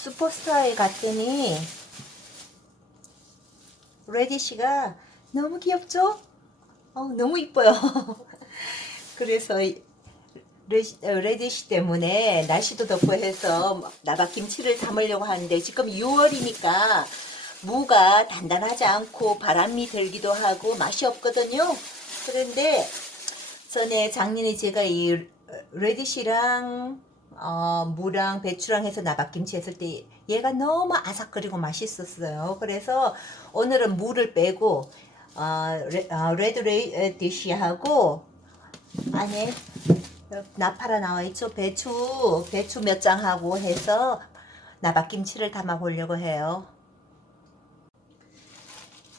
슈퍼스타에 갔더니 레디시가 너무 귀엽죠? 어, 너무 이뻐요. 그래서 어, 레디시 때문에 날씨도 덥고 해서 나박김치를 담으려고 하는데 지금 6월이니까 무가 단단하지 않고 바람이 들기도 하고 맛이 없거든요. 그런데 전에 작년에 제가 이 레디시랑 어, 무랑 배추랑 해서 나박김치 했을 때 얘가 너무 아삭거리고 맛있었어요. 그래서 오늘은 무를 빼고 어, 레, 어, 레드 레디시하고 안에 나파라 나와 있죠. 배추 배추 몇 장하고 해서 나박김치를 담아 보려고 해요.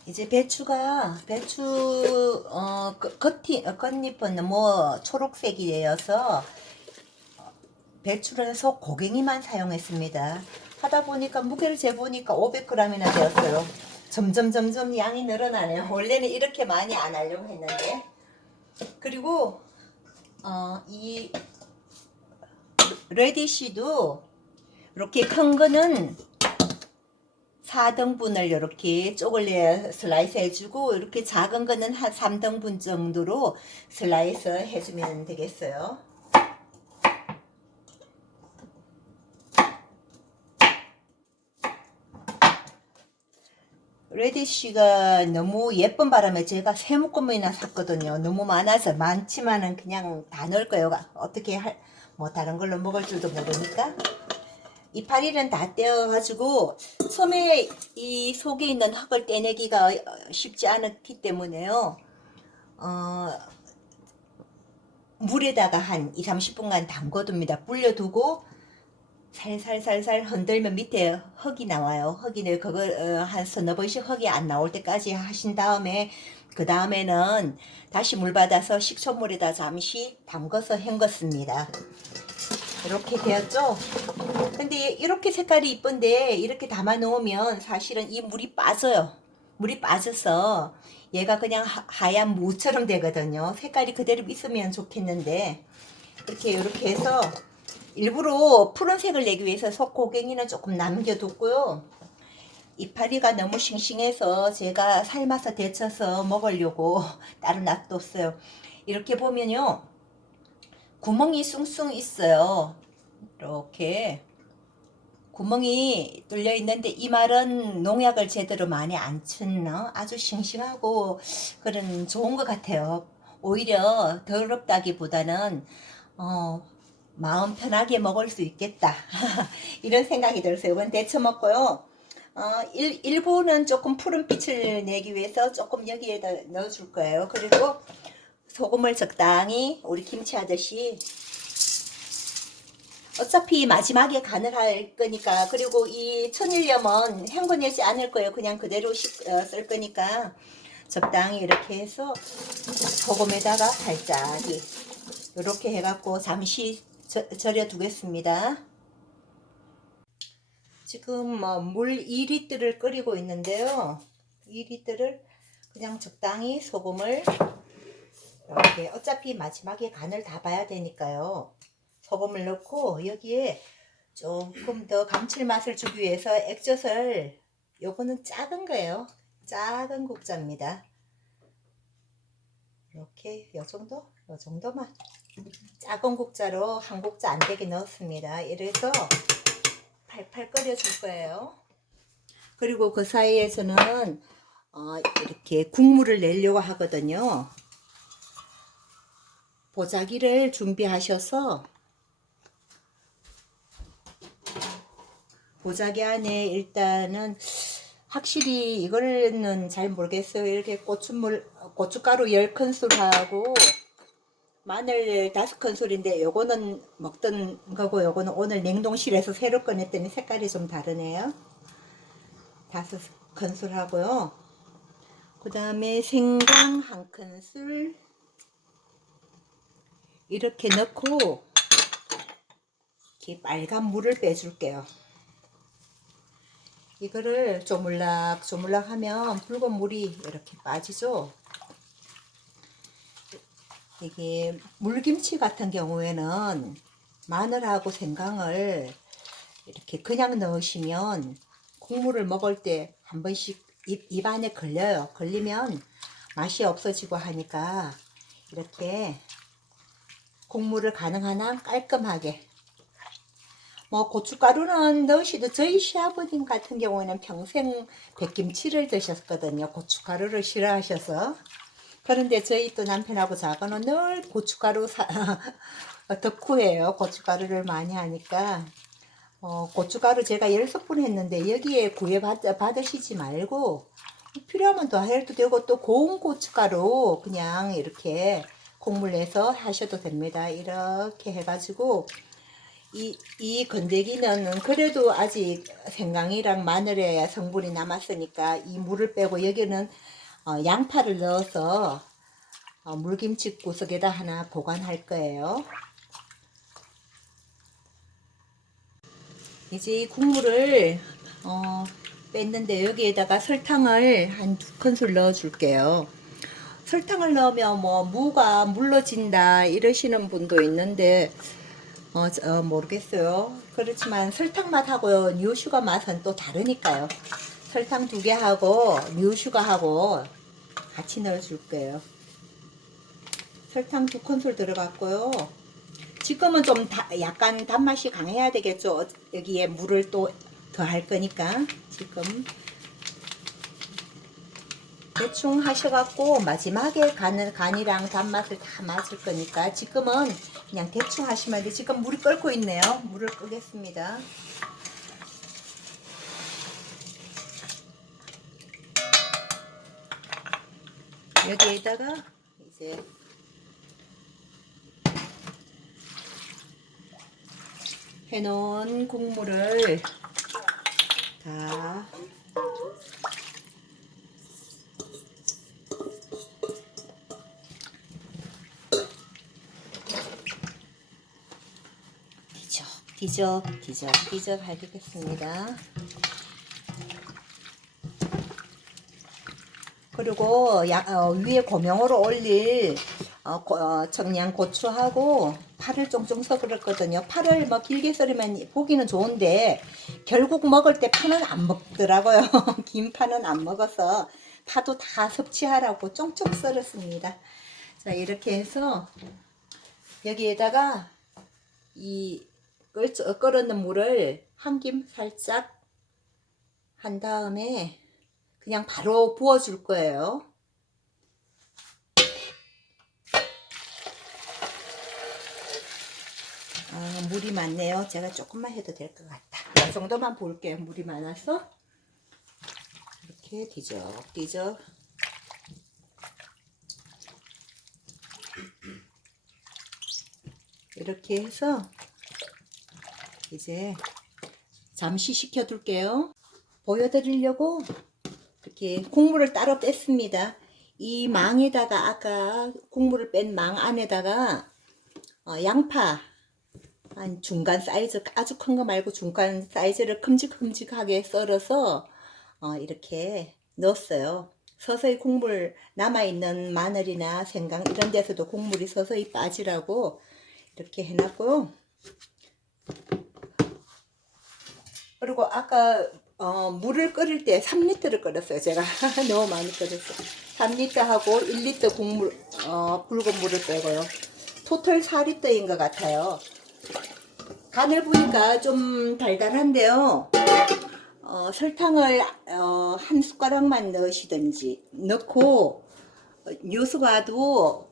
이제 배추가 배추 어 겉- 어, 겉잎은 너무 초록색이 되어서 배추를 속 고갱이만 사용했습니다. 하다 보니까 무게를 재보니까 500g이나 되었어요. 점점 점점 양이 늘어나네요. 원래는 이렇게 많이 안 하려고 했는데 그리고 어, 이 레디시도 이렇게 큰 거는 4등분을 이렇게 쪼글려 슬라이스 해주고 이렇게 작은 거는 한 3등분 정도로 슬라이스 해주면 되겠어요. 레디쉬가 너무 예쁜 바람에 제가 세 묶음이나 샀거든요. 너무 많아서 많지만은 그냥 다 넣을 거예요. 어떻게 할, 뭐 다른 걸로 먹을 줄도 모르니까. 이파리는 다 떼어가지고 처음에 이 속에 있는 흙을 떼내기가 쉽지 않았기 때문에요. 어, 물에다가 한 2, 30분간 담궈둡니다. 불려두고 살살살살 흔들면 밑에 흙이 나와요. 흙이 내 그거 어, 한 서너 번씩 흙이 안 나올 때까지 하신 다음에 그 다음에는 다시 물 받아서 식초물에다 잠시 담궈서 헹궜습니다. 이렇게 되었죠? 근데 이렇게 색깔이 이쁜데 이렇게 담아 놓으면 사실은 이 물이 빠져요. 물이 빠져서 얘가 그냥 하, 하얀 무처럼 되거든요. 색깔이 그대로 있으면 좋겠는데 이렇게 이렇게 해서 일부러 푸른색을 내기 위해서 속고갱이는 조금 남겨뒀고요. 이파리가 너무 싱싱해서 제가 삶아서 데쳐서 먹으려고 따로 놔뒀어요. 이렇게 보면요. 구멍이 숭숭 있어요. 이렇게 구멍이 뚫려 있는데 이 말은 농약을 제대로 많이 안 쳤나 아주 싱싱하고 그런 좋은 것 같아요. 오히려 더럽다기보다는 어, 마음 편하게 먹을 수 있겠다 이런 생각이 들었어요. 이건 데쳐 먹고요. 어, 일, 일부는 조금 푸른 빛을 내기 위해서 조금 여기에다 넣어줄 거예요. 그리고 소금을 적당히 우리 김치 하듯이 어차피 마지막에 간을 할 거니까 그리고 이 천일염은 헹궈 내지 않을 거예요. 그냥 그대로 식, 어, 쓸 거니까 적당히 이렇게 해서 소금에다가 살짝이 이렇게 해갖고 잠시 저, 절여 두겠습니다. 지금 뭐물 2리터를 끓이고 있는데요. 2리터를 그냥 적당히 소금을 이렇게 어차피 마지막에 간을 다 봐야 되니까요. 소금을 넣고 여기에 조금 더 감칠맛을 주기 위해서 액젓을 요거는 작은 거예요. 작은 국자입니다. 이렇게 요 정도? 요 정도만 작은 국자로 한 국자 안 되게 넣었습니다. 이래서 팔팔 끓여줄 거예요. 그리고 그 사이에 저는 어, 이렇게 국물을 내려고 하거든요. 보자기를 준비하셔서 보자기 안에 일단은 확실히 이거는 잘 모르겠어요. 이렇게 고추물 고춧가루 10큰술하고 마늘 5큰술인데 요거는 먹던 거고 요거는 오늘 냉동실에서 새로 꺼냈더니 색깔이 좀 다르네요. 5큰술 하고요. 그 다음에 생강 한 큰술 이렇게 넣고 이렇게 빨간 물을 빼줄게요. 이거를 조물락 조물락 하면 붉은 물이 이렇게 빠지죠. 이게 물김치 같은 경우에는 마늘하고 생강을 이렇게 그냥 넣으시면 국물을 먹을 때 한 번씩 입, 입 안에 걸려요. 걸리면 맛이 없어지고 하니까 이렇게 국물을 가능한 한 깔끔하게 뭐 고춧가루는 넣으시도 저희 시아버님 같은 경우에는 평생 백김치를 드셨거든요. 고춧가루를 싫어하셔서. 그런데 저희 또 남편하고 자고는 늘 고춧가루 사, 덕후예요. 고춧가루를 많이 하니까. 어, 고춧가루 제가 열 스푼 했는데 여기에 구애 받, 받으시지 말고 필요하면 더 해도 되고 또 고운 고춧가루 그냥 이렇게 국물 내서 하셔도 됩니다. 이렇게 해가지고 이, 이 건더기는 그래도 아직 생강이랑 마늘의 성분이 남았으니까 이 물을 빼고 여기는 어, 양파를 넣어서 어, 물김치 구석에다 하나 보관할 거예요. 이제 이 국물을 어, 뺐는데 여기에다가 설탕을 한 두 큰술 넣어 줄게요. 설탕을 넣으면 뭐 무가 물러진다 이러시는 분도 있는데 어, 저, 어, 모르겠어요. 그렇지만 설탕 맛하고 뉴슈가 맛은 또 다르니까요. 설탕 두 개 하고 뉴슈가 하고 같이 넣어 줄 거예요. 설탕 두 큰술 들어갔고요. 지금은 좀 다, 약간 단맛이 강해야 되겠죠. 여기에 물을 또 더 할 거니까 지금 대충 하셔갖고 마지막에 간을 간이랑 단맛을 다 맞을 거니까 지금은 그냥 대충 하시면 돼. 지금 물이 끓고 있네요. 물을 끄겠습니다. 여기에다가 이제 해놓은 국물을 다 뒤적 뒤적 뒤적 뒤적 하겠습니다. 그리고 야, 어, 위에 고명으로 올릴 어, 고, 어, 청양 고추하고 파를 쫑쫑 썰었거든요. 파를 뭐 길게 썰으면 보기는 좋은데 결국 먹을 때 파는 안 먹더라고요. 긴 파는 안 먹어서 파도 다 섭취하라고 쫑쫑 썰었습니다. 자 이렇게 해서 여기에다가 이 끓, 끓었는 물을 한 김 살짝 한 다음에 그냥 바로 부어줄 거예요. 아, 물이 많네요. 제가 조금만 해도 될 것 같다. 이 정도만 볼게요. 물이 많아서. 이렇게 뒤적뒤적. 이렇게 해서 이제 잠시 식혀둘게요. 보여드리려고 이렇게 국물을 따로 뺐습니다. 이 망에다가 아까 국물을 뺀 망 안에다가 어, 양파 한 중간 사이즈 아주 큰 거 말고 중간 사이즈를 큼직큼직하게 썰어서 어, 이렇게 넣었어요. 서서히 국물 남아있는 마늘이나 생강 이런 데서도 국물이 서서히 빠지라고 이렇게 해놨고요. 그리고 아까 어, 물을 끓일 때 3리터를 끓였어요. 제가 너무 많이 끓였어요. 3리터 하고 1리터 국물 어, 붉은 물을 빼고요. 토탈 4리터인 것 같아요. 간을 보니까 좀 달달한데요. 어, 설탕을 어, 한 숟가락만 넣으시든지 넣고 어, 뉴슈가도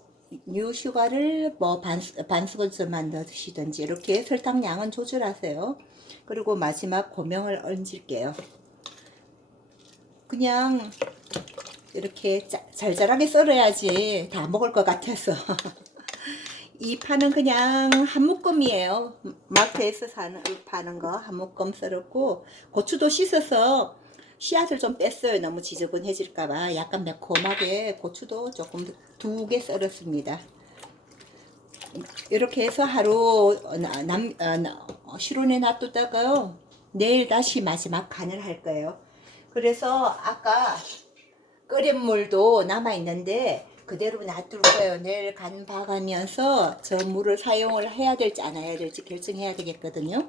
뉴슈가를 뭐 반, 반 스푼만 넣으시든지 이렇게 설탕 양은 조절하세요. 그리고 마지막 고명을 얹을게요. 그냥 이렇게 짜, 잘잘하게 썰어야지 다 먹을 것 같아서 이 파는 그냥 한 묶음이에요. 마트에서 사는 파는 거 한 묶음 썰었고 고추도 씻어서 씨앗을 좀 뺐어요. 너무 지저분해질까봐 약간 매콤하게 고추도 조금 두 개 썰었습니다. 이렇게 해서 하루 어, 나- 남, 어, 나- 어, 실온에 놔두다가요. 내일 다시 마지막 간을 할 거예요. 그래서 아까 끓인 물도 남아 있는데 그대로 놔둘 거예요. 내일 간 봐가면서 저 물을 사용을 해야 될지 안 해야 될지 결정해야 되겠거든요.